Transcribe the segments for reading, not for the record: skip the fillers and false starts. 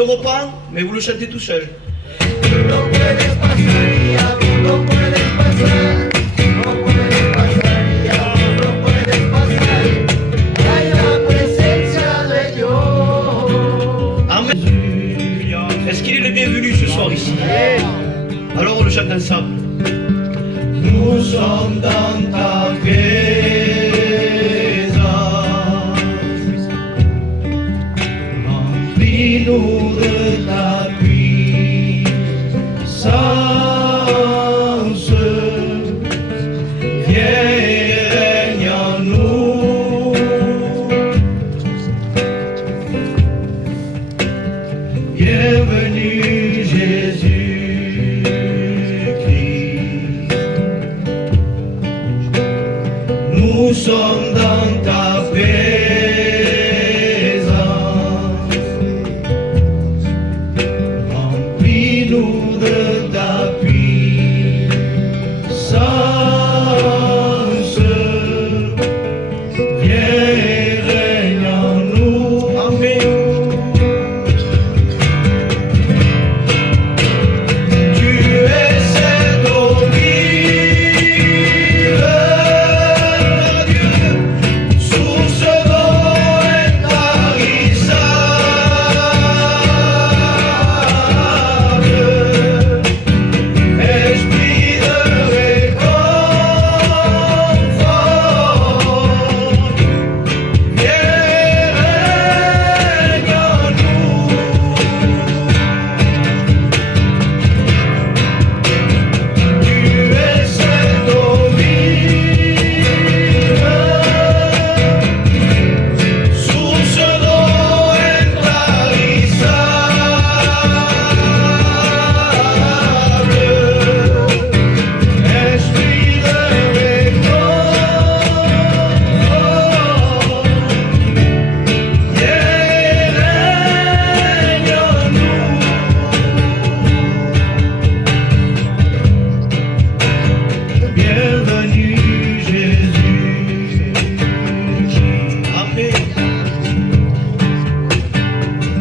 le reprend, mais vous le chantez tout seul. No puedes pasar ya, no puedes pasar, no puedes pasar ya, no puedes pasar. Hay la presencia de Dios. Amen. Est-ce qu'il est le bienvenu ce soir ici? Alors on le chante ensemble. Nous sommes dans ta présence, remplis-nous de ta puissance, viens et règne en nous. Bienvenue Jésus-Christ, nous sommes dans ta présence, remplis-nous de ta puissance, viens et règne en nous. Amen. Tu es cette eau vive, Dieu, source d'eau intarissable, esprit de réconfort, viens et règne en nous. Tu es cette eau vive, source d'eau intarissable, esprit de réconfort, viens et règne en nous. Bienvenue Jésus-Christ. Amen.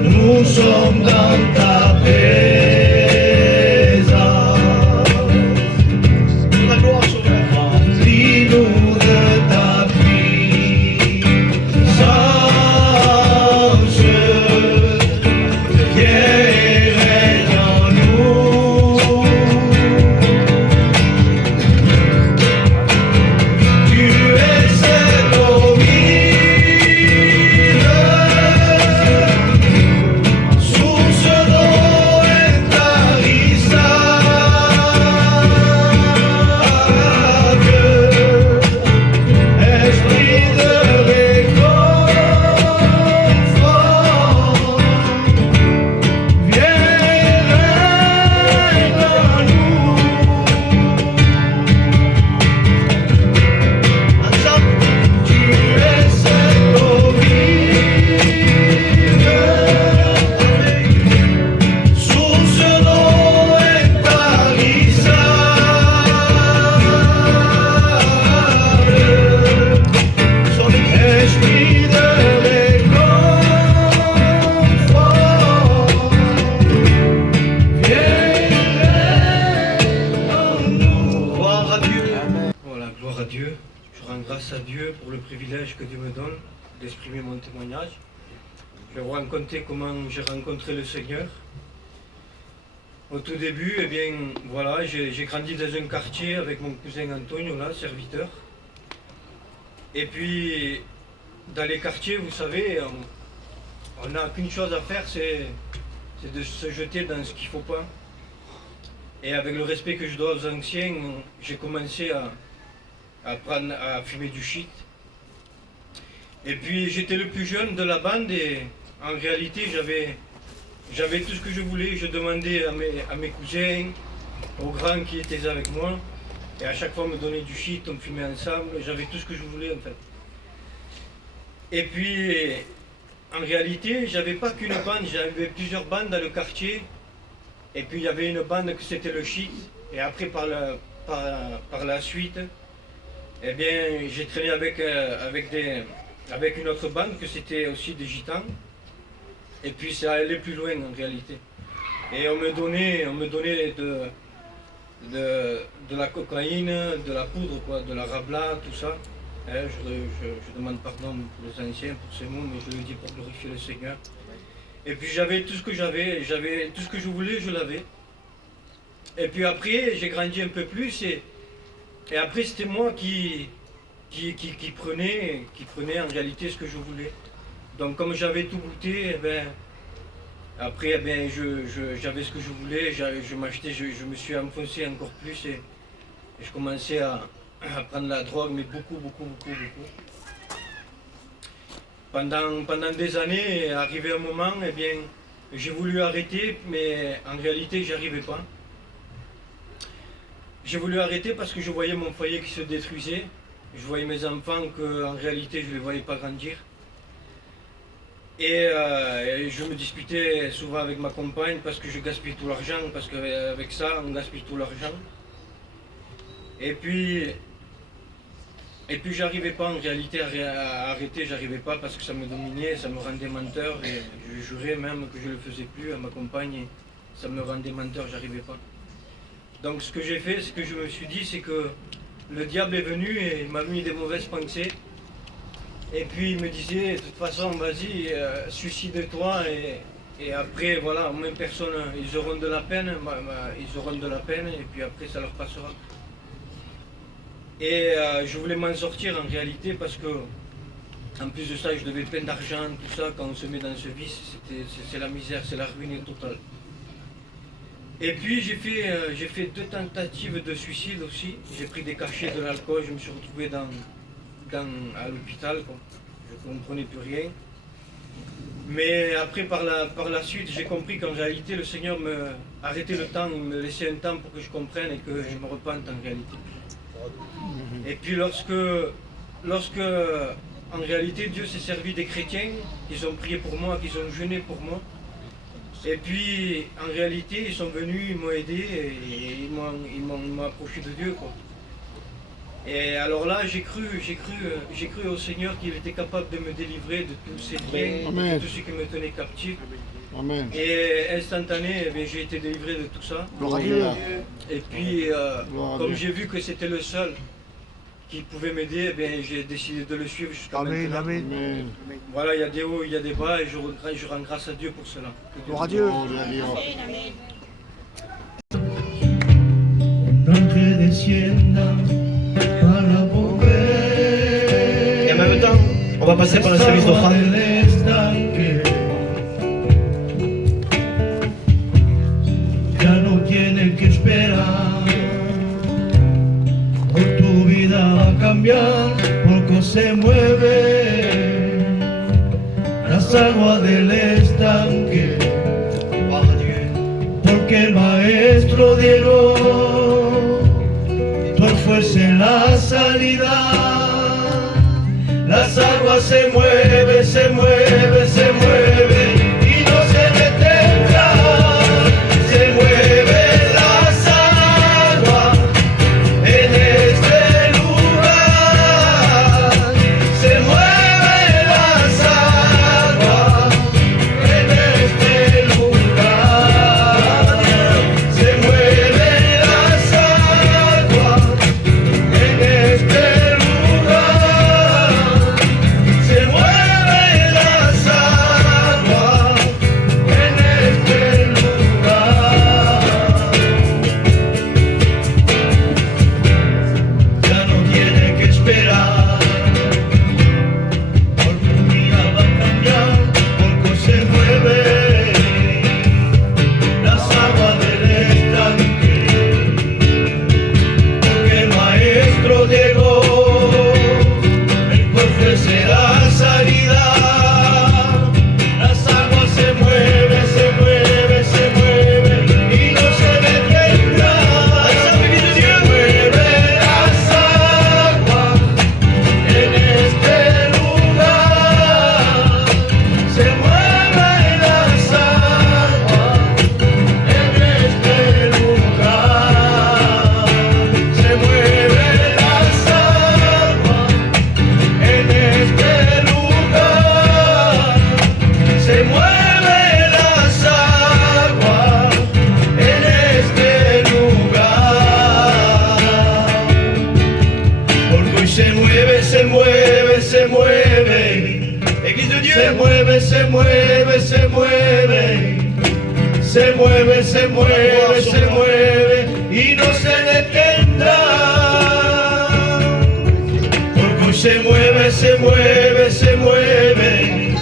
Nous sommes dans ta présence. La gloire sauveur. Remplis-nous de ta puissance. Viens et règne en nous. Tu es cette eau vive, source d'eau intarissable, esprit de réconfort, viens et règne en nous. Ensemble. Tu es cette eau vive, source d'eau intarissable, esprit de réconfort, viens et règne en nous. Gloire à Dieu. Voilà, gloire à Dieu. Je rends grâce à Dieu pour le privilège que Dieu me donne d'exprimer mon témoignage. Je vais vous raconter comment j'ai rencontré le Seigneur. Au tout début, eh bien, voilà, j'ai grandi dans un quartier avec mon cousin Antonio, là, serviteur. Et puis, dans les quartiers, vous savez, on n'a qu'une chose à faire, c'est de se jeter dans ce qu'il ne faut pas. Et avec le respect que je dois aux anciens, j'ai commencé à fumer du shit. Et puis j'étais le plus jeune de la bande et en réalité j'avais tout ce que je voulais. Je demandais à mes cousins, aux grands qui étaient avec moi, et à chaque fois on me donnait du shit, on fumait ensemble, j'avais tout ce que je voulais en fait. Et puis en réalité j'avais pas qu'une bande, j'avais plusieurs bandes dans le quartier. Et puis il y avait une bande que c'était le shit, et après par la suite, eh bien j'ai traîné avec une autre bande que c'était aussi des gitans. Et puis ça allait plus loin en réalité. Et on me donnait de la cocaïne, de la poudre, quoi, de la rabla, tout ça. Hein, je demande pardon pour les anciens pour ces mots, mais je le dis pour glorifier le Seigneur. Et puis j'avais tout ce que j'avais tout ce que je voulais, je l'avais. Et puis après, j'ai grandi un peu plus et après c'était moi qui prenais en réalité ce que je voulais. Donc comme j'avais tout goûté, après j'avais ce que je voulais, je m'achetais, je me suis enfoncé encore plus et je commençais à prendre la drogue, mais beaucoup. Pendant des années, arrivé un moment, j'ai voulu arrêter, mais en réalité, j'y arrivais pas. J'ai voulu arrêter parce que je voyais mon foyer qui se détruisait. Je voyais mes enfants qu'en réalité, je ne les voyais pas grandir. Et je me disputais souvent avec ma compagne parce que je gaspille tout l'argent, parce qu'avec ça, on gaspille tout l'argent. Et puis j'arrivais pas en réalité à arrêter, j'arrivais pas parce que ça me dominait, ça me rendait menteur et je jurais même que je le faisais plus à ma compagne et ça me rendait menteur, j'arrivais pas. Donc ce que j'ai fait, ce que je me suis dit, c'est que le diable est venu et il m'a mis des mauvaises pensées. Et puis il me disait, de toute façon, vas-y, suicide-toi et après, voilà, moins personne, ils auront de la peine, et puis après ça leur passera. Et je voulais m'en sortir en réalité parce que, en plus de ça, je devais plein d'argent, tout ça, quand on se met dans ce vice, c'est la misère, c'est la ruine totale. Et puis j'ai fait 2 tentatives de suicide aussi, j'ai pris des cachets, de l'alcool, je me suis retrouvé à l'hôpital, je ne comprenais plus rien. Mais après, par la suite, j'ai compris qu'en réalité, le Seigneur me arrêtait le temps, il me laissait un temps pour que je comprenne et que je me repente en réalité. Et puis lorsque en réalité, Dieu s'est servi des chrétiens, ils ont prié pour moi, qu'ils ont jeûné pour moi, et puis en réalité, ils sont venus, ils m'ont aidé et ils m'ont approché de Dieu, quoi. Et alors là, j'ai cru au Seigneur qu'il était capable de me délivrer de tous ces biens, de tout ce qui me tenait captif. Amen. Et instantané, j'ai été délivré de tout ça. Gloire à Dieu. Et puis, Gloire à comme Dieu. j'ai vu que c'était le seul qui pouvait m'aider, j'ai décidé de le suivre jusqu'à maintenant. Amen. Voilà, il y a des hauts, il y a des bas, et je rends grâce à Dieu pour cela. Gloire à Dieu. Un ángel descienda para volver. Et en même temps, on va passer par le service d'offrande. Del estanque. Ya no tienes que esperar. Hoy tu vida va a cambiar porque se mueve las aguas del estanque. Gloire à Dieu. Porque el maestro Diego, tú fuese la salida. Las aguas se mueven, se mueven, se mueven y no se detendrán. Se mueven las aguas en este lugar. Se mueven las aguas en este lugar. Se mueven las aguas en este lugar. Se mueven Dieu. Se mueve, se mueve, se mueve. Se mueve, se mueve, se mueve y no se detendrá. Porque hoy se mueve, se mueve, se mueve.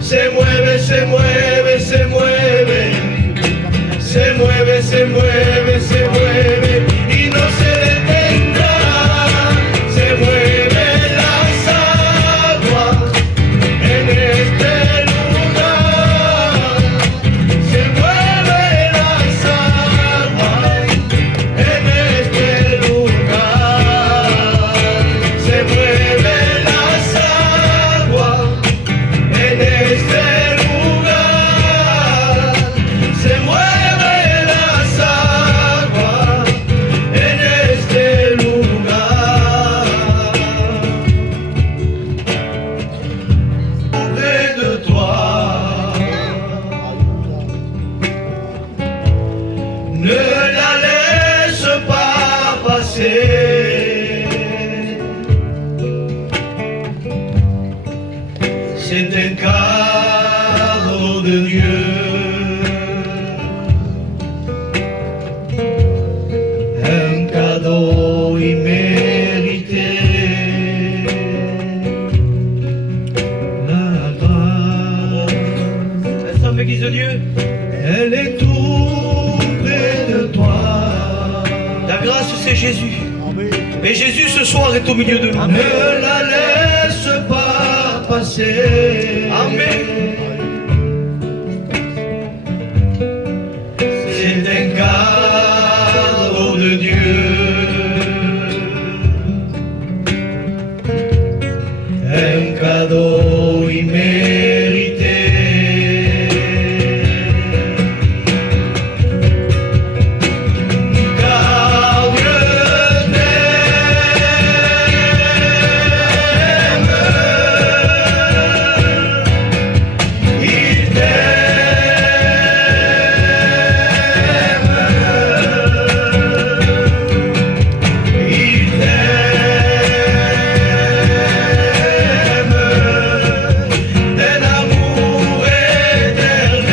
Se mueve, se mueve, se mueve. Se mueve, se mueve, se mueve y no se detendrá. Se mueven las aguas en este lugar. Se mueven las aguas en este lugar. Se mueven las aguas en este lugar. Se mueven las aguas en este lugar. Près de toi, ne la laisse pas passer. C'est un cadeau de Dieu, un cadeau immérité. La grâce, Ensemble, Église de Dieu. elle est tout près de toi. La grâce, c'est Jésus. Mais Jésus, ce soir, est au milieu de nous. Ne la laisse pas passer. Amen. C'est un cadeau de Dieu, un cadeau immérité. Car Dieu t'aime, il d'un amour éternel.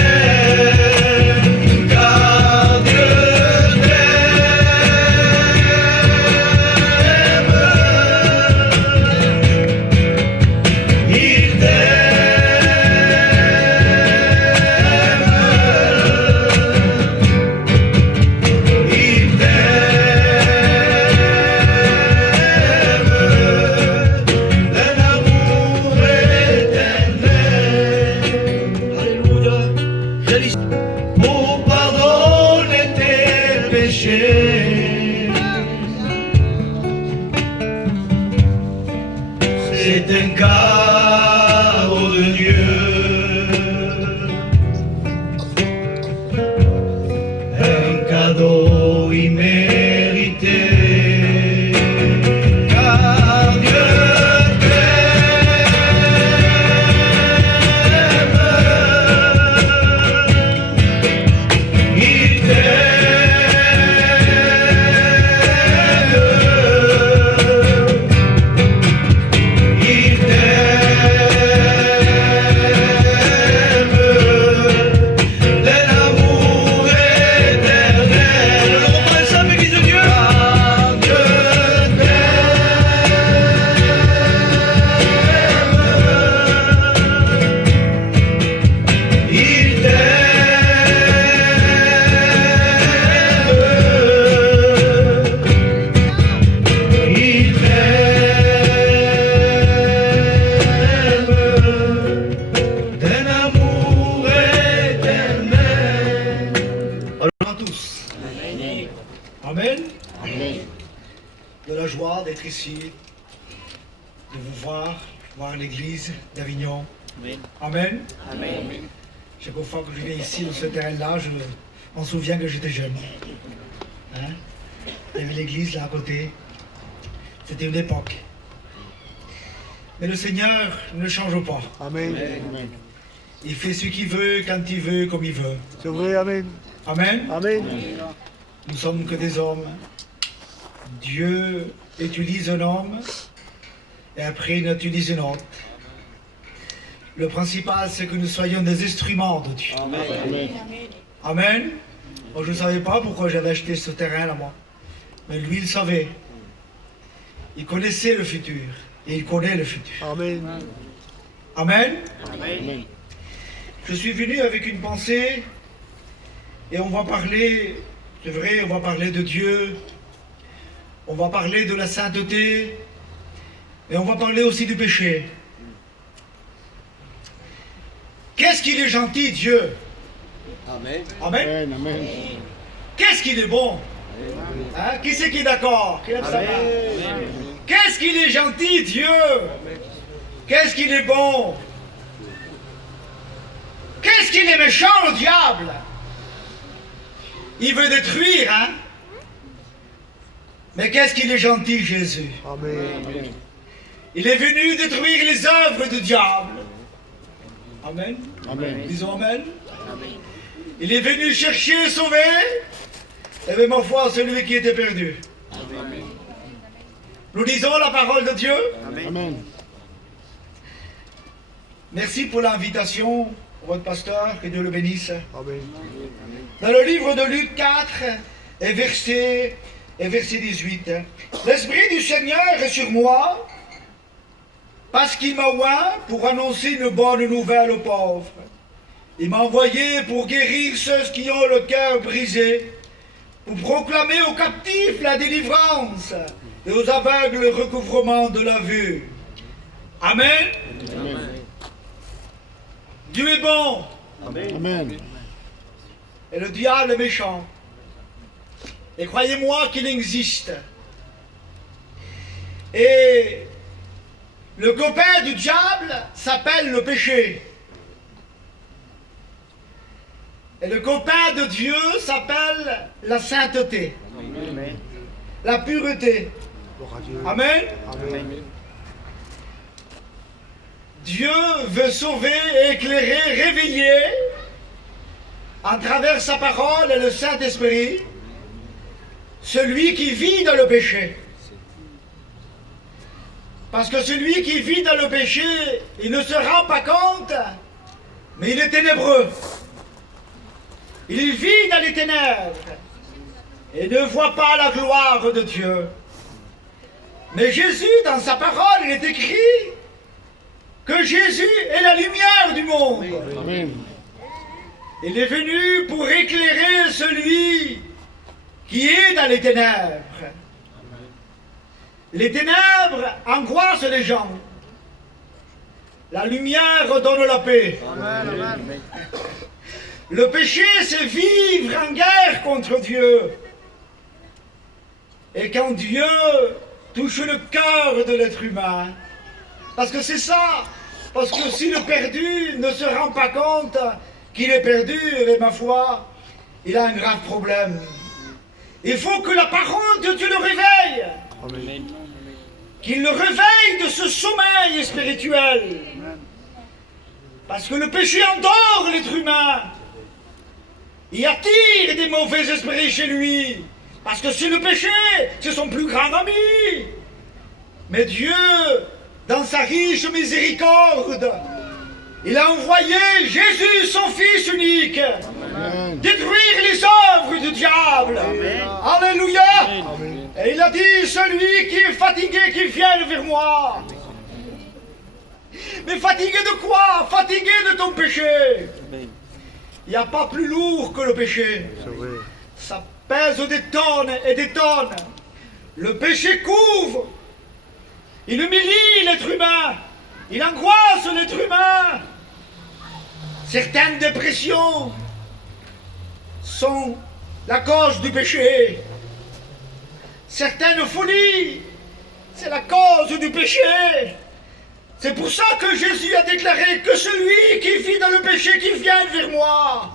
Car Dieu t'aime, il d'un amour éternel. Alléluia. Réalise. Pour pardonner tes péchés. C'est un cadeau de Dieu, un cadeau immérité. Car Dieu t'aime, il t'aime, d'un amour éternel. On reprend ensemble, Église de Dieu. Car Dieu t'aime, il t'aime, d'un amour éternel. Bonjour à tous. Amen. De la joie d'être ici, de vous voir l'église d'Avignon. Amen. Chaque fois que je viens ici, dans ce terrain-là, je m'en souviens que j'étais jeune. Hein? Il y avait l'église là à côté. C'était une époque. Mais le Seigneur ne change pas. Amen. Il fait ce qu'il veut, quand il veut, comme il veut. C'est vrai, Amen. Amen. Amen. Nous sommes que des hommes. Dieu utilise un homme et après il utilise un autre. Le principal, c'est que nous soyons des instruments de Dieu. Amen. Moi, je ne savais pas pourquoi j'avais acheté ce terrain là, moi. Mais lui, il savait. Il connaissait le futur. Et il connaît le futur. Amen. Amen. Je suis venu avec une pensée. Et on va parler, c'est vrai, on va parler de Dieu. On va parler de la sainteté. Et on va parler aussi du péché. Qu'est-ce qu'il est gentil, Dieu? Amen. Amen. Amen. Qu'est-ce qu'il est bon? Hein? Qui c'est qui est d'accord? Qui lève sa main? Qu'est-ce qu'il est gentil, Dieu? Qu'est-ce qu'il est bon? Qu'est-ce qu'il est méchant, le diable? Il veut détruire, hein? Mais qu'est-ce qu'il est gentil, Jésus? Amen. Il est venu détruire les œuvres du diable. Amen. Amen. Disons Amen. Il est venu chercher et sauver. Et bien, ma foi, celui qui était perdu. Nous disons la parole de Dieu. Amen. Merci pour l'invitation, votre pasteur, que Dieu le bénisse. Amen. Dans le livre de Luc 4 et verset 18. L'Esprit du Seigneur est sur moi, parce qu'il m'a oint pour annoncer une bonne nouvelle aux pauvres. Il m'a envoyé pour guérir ceux qui ont le cœur brisé, pour proclamer aux captifs la délivrance et aux aveugles le recouvrement de la vue. Amen. Dieu est bon. Amen. Et le diable est méchant. Et croyez-moi qu'il existe. Et le copain du diable s'appelle le péché. Et le copain de Dieu s'appelle la sainteté. La pureté. Gloire à Dieu. Amen. Amen. Dieu veut sauver, éclairer, réveiller à travers sa parole et le Saint-Esprit celui qui vit dans le péché. Parce que celui qui vit dans le péché, il ne se rend pas compte, mais il est ténébreux. Il vit dans les ténèbres et ne voit pas la gloire de Dieu. Mais Jésus, dans sa parole, il est écrit que Jésus est la lumière du monde. Amen. Il est venu pour éclairer celui qui est dans les ténèbres. Les ténèbres angoissent les gens. La lumière donne la paix. Le péché, c'est vivre en guerre contre Dieu. Et quand Dieu touche le cœur de l'être humain, parce que c'est ça, parce que si le perdu ne se rend pas compte qu'il est perdu, et ma foi, il a un grave problème. Il faut que la parole de Dieu le réveille. Amen. Qu'il le réveille de ce sommeil spirituel. Parce que le péché endort l'être humain. Il attire des mauvais esprits chez lui. Parce que c'est le péché, c'est son plus grand ami. Mais Dieu, dans sa riche miséricorde, il a envoyé Jésus, son Fils unique, Amen. détruire les œuvres du diable. Alléluia. Amen. Et il a dit, celui qui est fatigué, qu'il vienne vers moi. Mais fatigué de quoi? Fatigué de ton péché. Il n'y a pas plus lourd que le péché. C'est vrai. Ça pèse des tonnes et des tonnes. Le péché couvre. Il humilie l'être humain. Il angoisse l'être humain. Certaines dépressions sont la cause du péché. Certaines folies, c'est la cause du péché. C'est pour ça que Jésus a déclaré que celui qui vit dans le péché, qu'il vienne vers moi.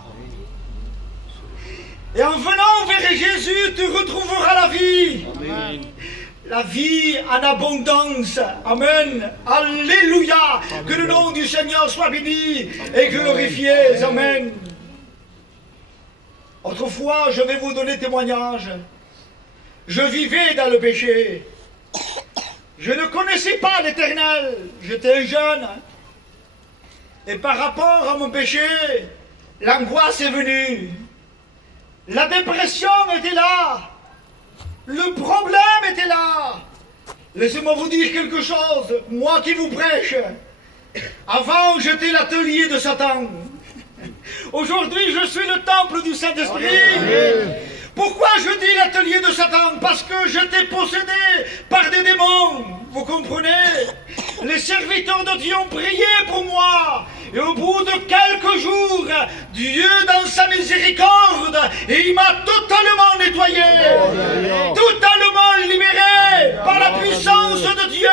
Et en venant vers Jésus, tu retrouveras la vie. Amen. La vie en abondance. Amen. Alléluia. Que le nom du Seigneur soit béni et glorifié. Amen. Autrefois, je vais vous donner témoignage. Je vivais dans le péché. Je ne connaissais pas l'Éternel. J'étais jeune. Et par rapport à mon péché, l'angoisse est venue. La dépression était là. Le problème était là. Laissez-moi vous dire quelque chose, moi qui vous prêche. Avant, j'étais l'atelier de Satan. Aujourd'hui, je suis le temple du Saint-Esprit. Pourquoi je dis l'atelier de Satan? Parce que j'étais possédé par des démons. Vous comprenez? Les serviteurs de Dieu ont prié pour moi. Et au bout de quelques jours, Dieu dans sa miséricorde, il m'a totalement nettoyé, totalement libéré par la puissance de Dieu.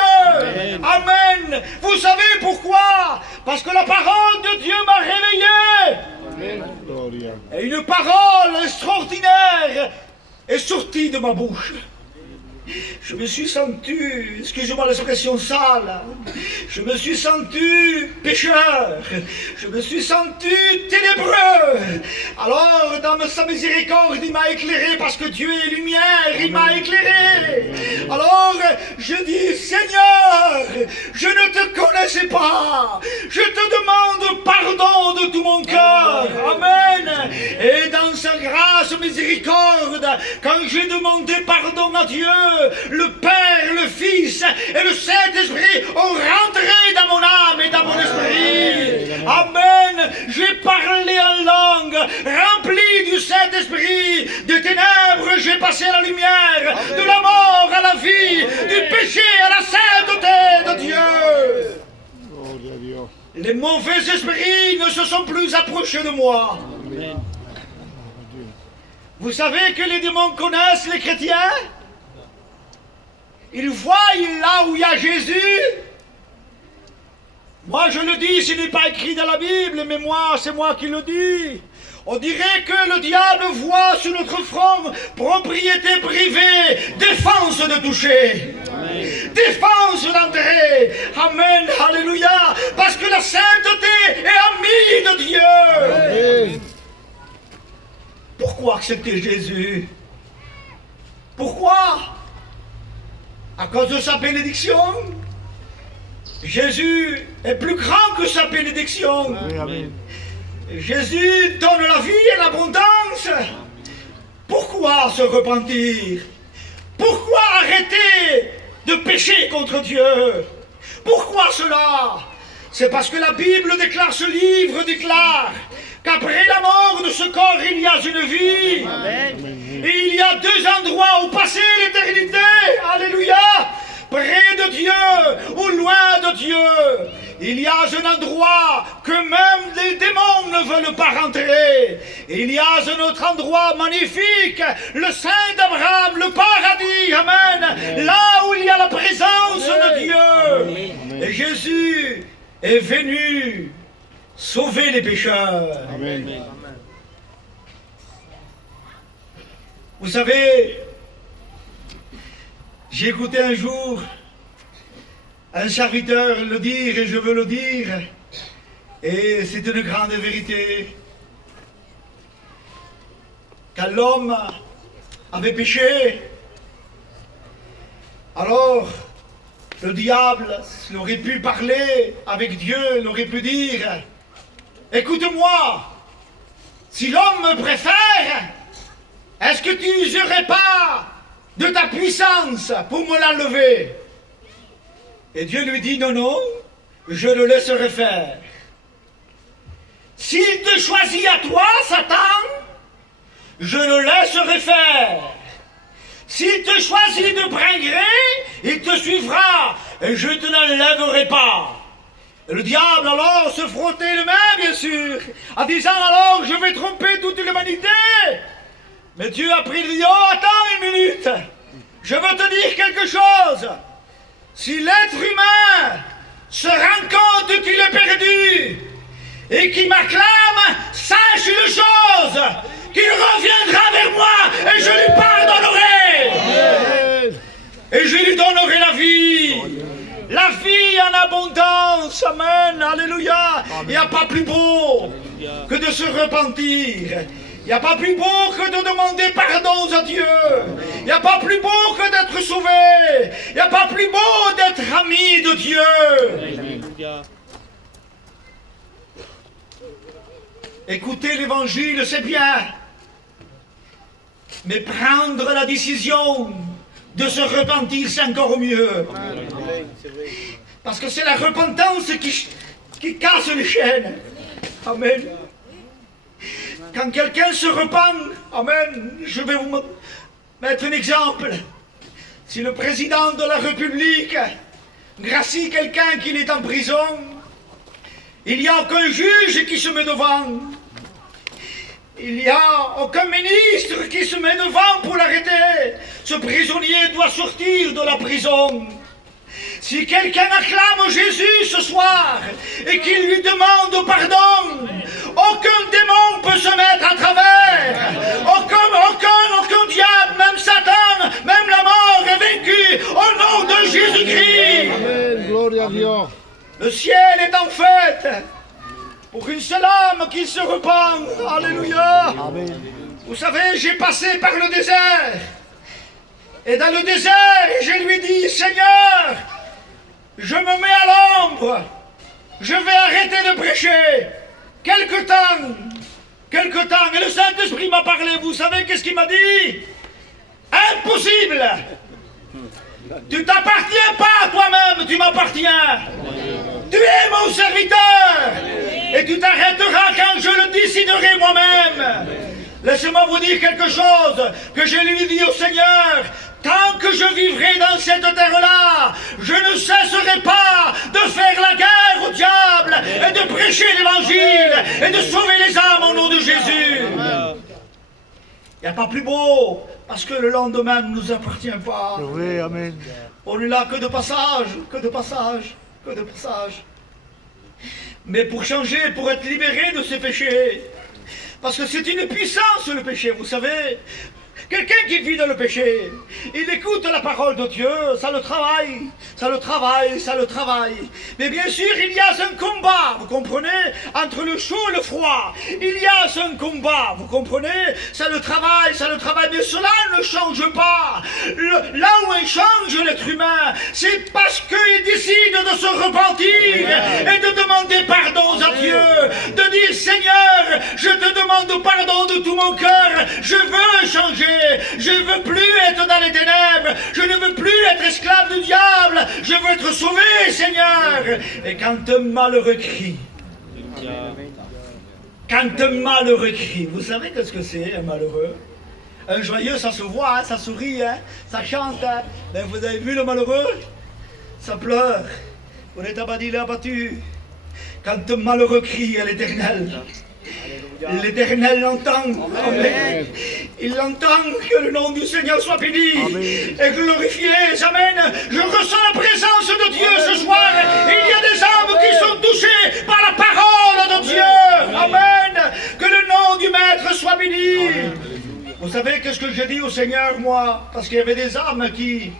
Amen. Vous savez pourquoi? Parce que la parole de Dieu m'a réveillé. Et une parole extraordinaire est sortie de ma bouche. Je me suis senti, excusez-moi l'expression sale, je me suis senti pécheur, je me suis senti ténébreux. Alors, dans sa miséricorde, il m'a éclairé parce que Dieu est lumière, il m'a éclairé. Alors, je dis, Seigneur, je ne te connaissais pas, je te demande pardon de tout mon cœur. Amen. Et dans sa grâce, miséricorde, quand j'ai demandé pardon à Dieu, le Père, le Fils et le Saint-Esprit ont rentré dans mon âme et dans mon esprit. Amen. J'ai parlé en langue, rempli du Saint-Esprit. Des ténèbres, j'ai passé à la lumière. De la mort à la vie, du péché à la sainteté de Dieu. Les mauvais esprits ne se sont plus approchés de moi. Vous savez que les démons connaissent les chrétiens? Ils voient là où il y a Jésus. Moi je le dis, ce n'est pas écrit dans la Bible, mais moi, c'est moi qui le dis. On dirait que le diable voit sur notre front propriété privée, défense de toucher, défense d'entrer. Amen, alléluia, parce que la sainteté est amie de Dieu. Pourquoi accepter Jésus? Pourquoi? À cause de sa bénédiction. Jésus est plus grand que sa bénédiction. Jésus donne la vie et l'abondance. Pourquoi se repentir? Pourquoi arrêter de pécher contre Dieu? Pourquoi cela? C'est parce que la Bible déclare, ce livre déclare qu'après la mort de ce corps, il y a une vie. Amen. Et il y a deux endroits où passer l'éternité. Alléluia. Près de Dieu ou loin de Dieu. Il y a un endroit que même les démons ne veulent pas rentrer. Il y a un autre endroit magnifique, le sein d'Abraham, le paradis. Amen. Là où il y a la présence de Dieu. Et Jésus est venu sauver les pécheurs. Amen. Vous savez, j'ai écouté un jour un serviteur le dire, et je veux le dire, et c'est une grande vérité. Quand l'homme avait péché, alors le diable, s'il aurait pu parler avec Dieu, il aurait pu dire: écoute-moi, si l'homme me préfère, est-ce que tu n'userais pas de ta puissance pour me l'enlever? Et Dieu lui dit: non, non, je le laisserai faire. S'il te choisit à toi, Satan, je le laisserai faire. S'il te choisit de plein gré, il te suivra, et je ne te l'enlèverai pas. Et le diable alors se frottait le main, bien sûr, en disant: alors je vais tromper toute l'humanité. Mais Dieu a pris le dit: oh, attends une minute, je veux te dire quelque chose. Si l'être humain se rend compte qu'il est perdu et qu'il m'acclame, sache une chose, qu'il reviendra vers moi et je lui pardonnerai. Et je lui donnerai la vie en abondance. Amen, alléluia. Il n'y a pas plus beau que de se repentir. Il n'y a pas plus beau que de demander pardon à Dieu. Il n'y a pas plus beau que d'être sauvé. Il n'y a pas plus beau d'être ami de Dieu. Écouter l'évangile, c'est bien. Mais prendre la décision de se repentir, c'est encore mieux. Parce que c'est la repentance qui casse les chaînes. Amen. Quand quelqu'un se repent, amen, je vais vous mettre un exemple. Si le président de la République gracie quelqu'un qui est en prison, il n'y a aucun juge qui se met devant. Il n'y a aucun ministre qui se met devant pour l'arrêter. Ce prisonnier doit sortir de la prison. Si quelqu'un acclame Jésus ce soir et qu'il lui demande pardon, aucun démon peut se mettre à travers. Aucun diable, même Satan, même la mort est vaincue au nom de Jésus-Christ. Amen, gloria a Dios. Le ciel est en fête pour une seule âme qui se repent. Alléluia. Vous savez, j'ai passé par le désert. Et dans le désert, je lui dis, Seigneur, je me mets à l'ombre. Je vais arrêter de prêcher. Quelque temps. Et le Saint-Esprit m'a parlé. Vous savez qu'est-ce qu'il m'a dit? Impossible. Tu t'appartiens pas à toi-même, tu m'appartiens. Tu es mon serviteur. Et tu t'arrêteras quand je le déciderai moi-même. Laissez-moi vous dire quelque chose que je lui dis au Seigneur. Tant que je vivrai dans cette terre-là, je ne cesserai pas de faire la guerre au diable et de prêcher l'évangile et de sauver les âmes au nom de Jésus. Il n'y a pas plus beau, parce que le lendemain ne nous appartient pas. Oui, amen. On est là que de passage. Mais pour changer, pour être libéré de ces péchés, parce que c'est une puissance le péché, vous savez. Quelqu'un qui vit dans le péché, il écoute la parole de Dieu, ça le travaille. Mais bien sûr, il y a un combat, vous comprenez, entre le chaud et le froid. Il y a un combat, vous comprenez, ça le travaille, mais cela ne change pas. Là où il change l'être humain, c'est parce qu'il décide de se repentir et de demander pardon à Dieu, de dire Seigneur, je te demande pardon de tout mon cœur, je veux changer. Je ne veux plus être dans les ténèbres. Je ne veux plus être esclave du diable. Je veux être sauvé, Seigneur. Et quand un malheureux crie, vous savez qu'est-ce que c'est, un malheureux? Un joyeux, ça se voit, hein, ça sourit, hein, ça chante. Hein. Mais vous avez vu le malheureux? Ça pleure. On est abattu. Quand un malheureux crie à l'Éternel, l'Éternel l'entend. Amen. Il entend que le nom du Seigneur soit béni et glorifié. Amen. Je ressens la présence de Dieu ce soir. Il y a des âmes qui sont touchées par la parole de Dieu. Amen. Que le nom du Maître soit béni. Vous savez qu'est-ce que j'ai dit au Seigneur, moi? Parce qu'il y avait des âmes qui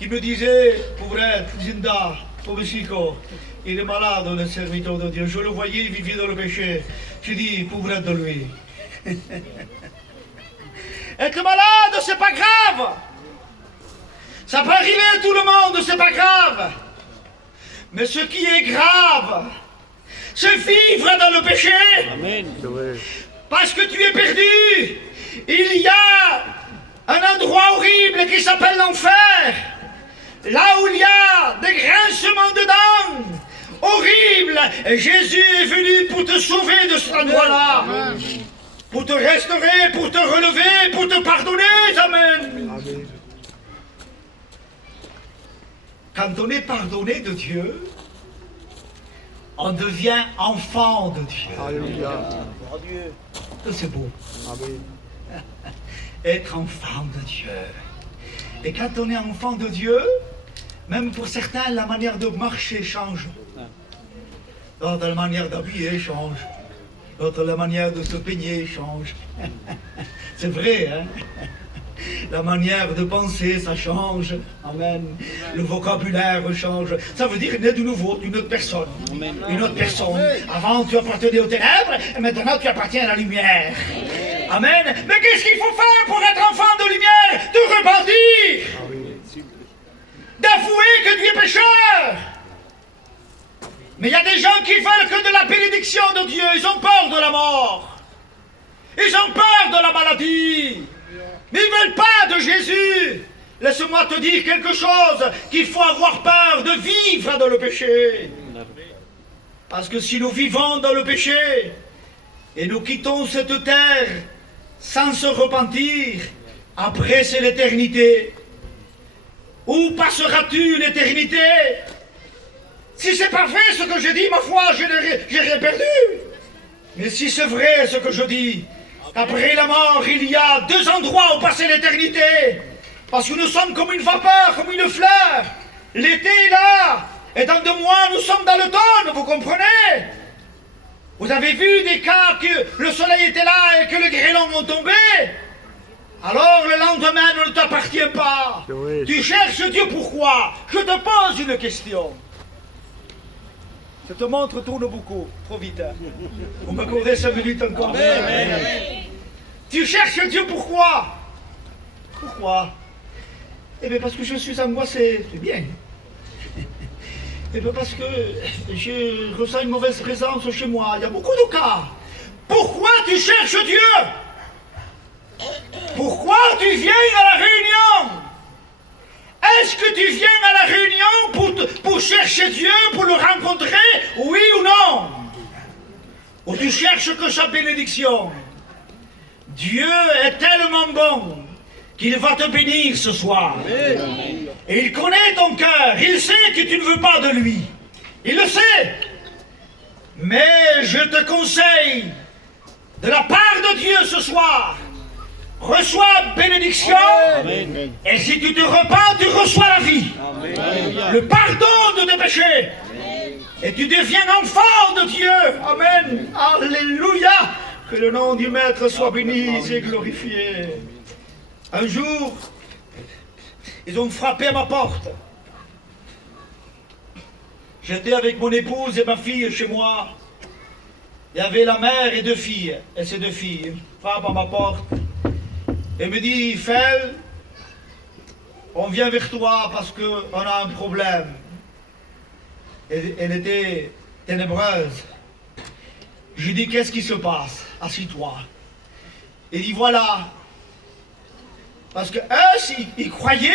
me disaient, pauvrette, Zinda, pauvre Chico, il est malade, le serviteur de Dieu. Je le voyais, il vivait dans le péché. J'ai dit, pauvrette de lui. Être malade, c'est pas grave. Ça peut arriver à tout le monde, c'est pas grave. Mais ce qui est grave, c'est vivre dans le péché. Amen. Parce que tu es perdu. Il y a un endroit horrible qui s'appelle l'enfer. Là où il y a des grincements de dents. Horrible. Et Jésus est venu pour te sauver de cet endroit-là. Pour te restaurer, pour te relever, pour te pardonner. Amen. Quand on est pardonné de Dieu, on devient enfant de Dieu. Alléluia. C'est beau. Amen. Être enfant de Dieu. Et quand on est enfant de Dieu, même pour certains, la manière de marcher change. D'autres, la manière d'habiller change. D'autres, la manière de se peigner change. C'est vrai, hein? La manière de penser, ça change. Amen. Le vocabulaire change. Ça veut dire naître de nouveau, d'une autre personne. Une autre personne. Avant, tu appartenais aux ténèbres, et maintenant, tu appartiens à la lumière. Amen. Mais qu'est-ce qu'il faut faire pour être enfant de lumière? Te repentir. D'avouer que tu es pécheur. Mais il y a des gens qui veulent que de la bénédiction de Dieu. Ils ont peur de la mort. Ils ont peur de la maladie. Mais ils ne veulent pas de Jésus. Laisse-moi te dire quelque chose, qu'il faut avoir peur de vivre dans le péché. Parce que si nous vivons dans le péché et nous quittons cette terre sans se repentir, après c'est l'éternité. Où passeras-tu l'éternité? Si c'est pas vrai ce que je dis, ma foi, j'ai rien perdu. Mais si c'est vrai ce que je dis, qu'après la mort, il y a deux endroits où passer l'éternité. Parce que nous sommes comme une vapeur, comme une fleur. L'été est là. Et dans 2 mois, nous sommes dans l'automne, vous comprenez? Vous avez vu des cas que le soleil était là et que les grêlons ont tombé? Alors le lendemain ne t'appartient pas. Oui. Tu cherches Dieu pourquoi? Je te pose une question. Cette montre tourne beaucoup, trop vite. Vous m'accordez 5 minutes encore. Amen. Tu cherches Dieu pourquoi? Pourquoi? Eh bien parce que je suis angoissé, c'est bien. Eh bien parce que je ressens une mauvaise présence chez moi. Il y a beaucoup de cas. Pourquoi tu cherches Dieu? Pourquoi tu viens à la réunion? Est-ce que tu viens à la réunion pour chercher Dieu, pour le rencontrer, oui ou non? Ou tu cherches que sa bénédiction? Dieu est tellement bon qu'il va te bénir ce soir. Et il connaît ton cœur, il sait que tu ne veux pas de lui. Il le sait. Mais je te conseille, de la part de Dieu ce soir, reçois bénédiction. Amen. Et si tu te repens, tu reçois la vie. Amen. Le pardon de tes péchés. Amen. Et tu deviens enfant de Dieu. Amen. Alléluia. Que le nom du Maître soit béni et glorifié. Un jour, ils ont frappé à ma porte. J'étais avec mon épouse et ma fille chez moi. Il y avait la mère et 2 filles. Et ces 2 filles frappent à ma porte. Et me dit, Fel, on vient vers toi parce qu'on a un problème. Elle était ténébreuse. Je lui dis, qu'est-ce qui se passe? Assis-toi. Il dit, voilà. Parce que eux, ils croyaient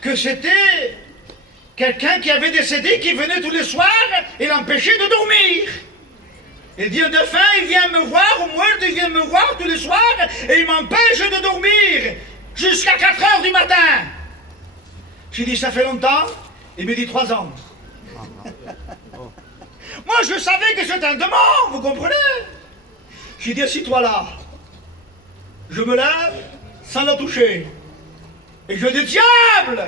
que c'était quelqu'un qui avait décédé, qui venait tous les soirs et l'empêchait de dormir. Il dit, de fin, il vient me voir, au moins il vient me voir tous les soirs et il m'empêche de dormir jusqu'à 4 heures du matin. J'ai dit, ça fait longtemps? Il me dit, 3 ans. Moi, je savais que c'était un démon, vous comprenez? J'ai dit, assis-toi là. Je me lève sans la toucher. Et je dis, diable,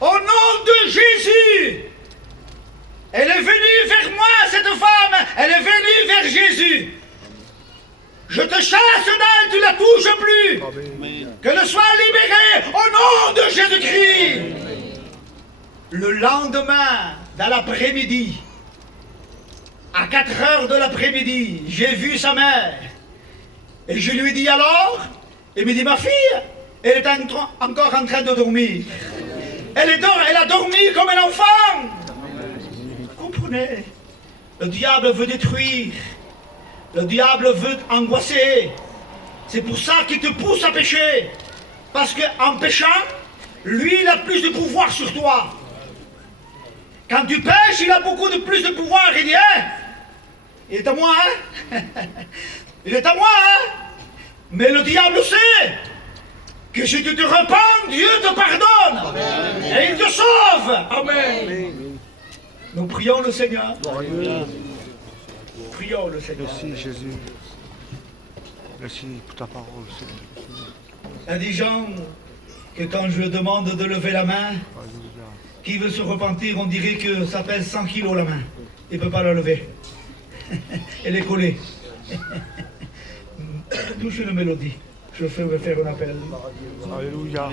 au nom de Jésus, elle est venue vers moi, cette femme, elle est venue vers Jésus. Je te chasse d'elle, tu ne la touches plus. Amen. Qu'elle soit libérée au nom de Jésus-Christ. Le lendemain, dans l'après-midi, à 4 heures de l'après-midi, j'ai vu sa mère. Et je lui ai dit alors, il me dit, ma fille, elle est encore en train de dormir. Elle a dormi comme un enfant. Vous comprenez? Le diable veut détruire. Le diable veut angoisser. C'est pour ça qu'il te pousse à pécher. Parce qu'en péchant, lui, il a plus de pouvoir sur toi. Quand tu pêches, il a beaucoup de plus de pouvoir. Il dit, hein? Il est à moi, hein? Il est à moi, hein? Mais le diable sait que si tu te repens, Dieu te pardonne. Amen. Et il te sauve. Amen. Amen. Nous prions le Seigneur. Amen. Prions le Seigneur. Merci Jésus. Merci pour ta parole, Seigneur. Il y a des gens que quand je demande de lever la main, qui veut se repentir, on dirait que ça pèse 100 kilos la main. Il ne peut pas la lever. Elle est collée. Touche une mélodie. Je vais faire un appel. Alléluia.